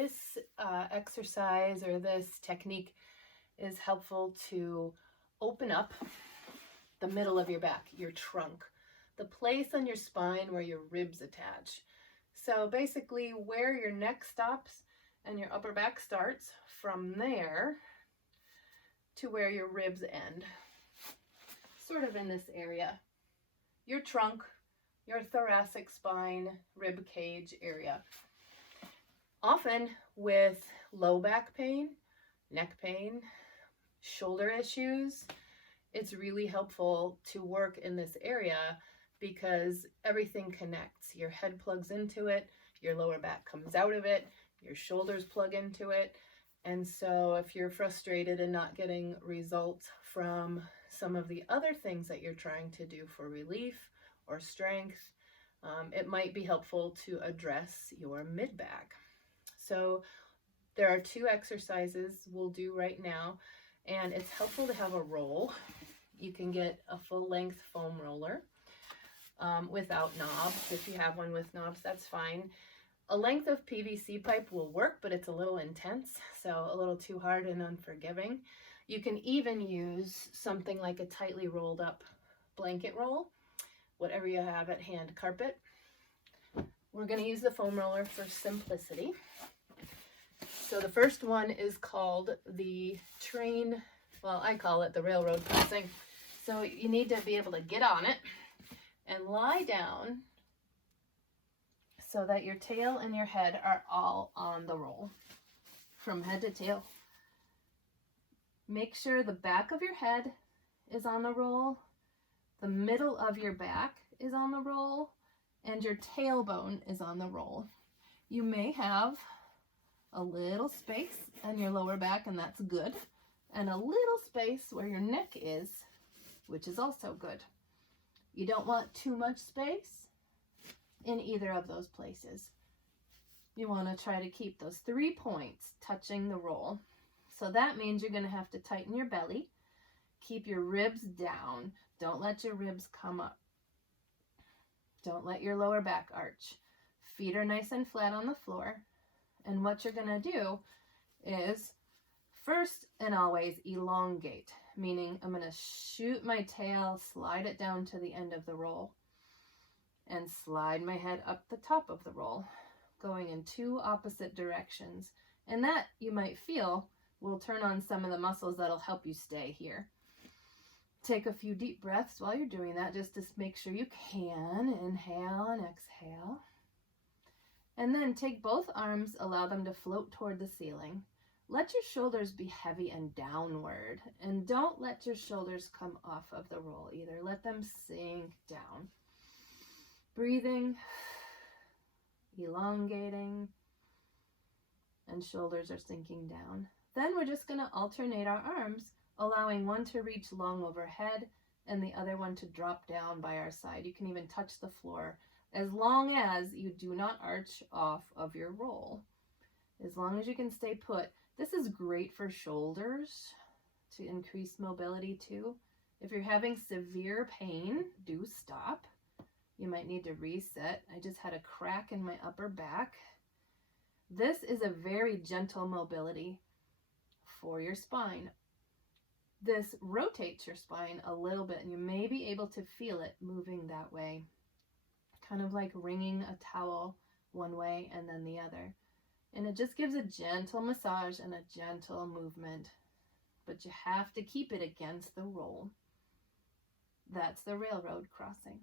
this exercise or this technique is helpful to open up the middle of your back, your trunk, the place on your spine where your ribs attach. So basically where your neck stops and your upper back starts, from there to where your ribs end, sort of in this area. Your trunk, your thoracic spine, rib cage area. Often with low back pain, neck pain, shoulder issues, it's really helpful to work in this area because everything connects. Your head plugs into it, your lower back comes out of it, your shoulders plug into it. And so if you're frustrated and not getting results from some of the other things that you're trying to do for relief or strength, it might be helpful to address your mid-back. So there are 2 exercises we'll do right now, and it's helpful to have a roll. You can get a full-length foam roller without knobs. If you have one with knobs, that's fine. A length of PVC pipe will work, but it's a little intense, so a little too hard and unforgiving. You can even use something like a tightly rolled up blanket roll, whatever you have at hand, carpet. We're going to use the foam roller for simplicity. So the first one is called the train, well, I call it the railroad crossing. So you need to be able to get on it and lie down so that your tail and your head are all on the roll from head to tail. Make sure the back of your head is on the roll, the middle of your back is on the roll, and your tailbone is on the roll. You may have a little space in your lower back, and that's good, and a little space where your neck is, which is also good. You don't want too much space in either of those places. You want to try to keep those 3 points touching the roll. So that means you're going to have to tighten your belly, keep your ribs down. Don't let your ribs come up. Don't let your lower back arch. Feet are nice and flat on the floor. And what you're going to do is first and always elongate, meaning I'm going to shoot my tail, slide it down to the end of the roll, and slide my head up the top of the roll, going in 2 opposite directions. And that, you might feel, will turn on some of the muscles that'll help you stay here. Take a few deep breaths while you're doing that, just to make sure you can. Inhale and exhale. And then take both arms, allow them to float toward the ceiling. Let your shoulders be heavy and downward, and don't let your shoulders come off of the roll either. Let them sink down. Breathing, elongating, and shoulders are sinking down. Then we're just going to alternate our arms, allowing one to reach long overhead and the other one to drop down by our side. You can even touch the floor, as long as you do not arch off of your roll. As long as you can stay put. This is great for shoulders to increase mobility too. If you're having severe pain, do stop. You might need to reset. I just had a crack in my upper back. This is a very gentle mobility for your spine. This rotates your spine a little bit, and you may be able to feel it moving that way. Kind of like wringing a towel one way and then the other. And it just gives a gentle massage and a gentle movement. But you have to keep it against the roll. That's the railroad crossing.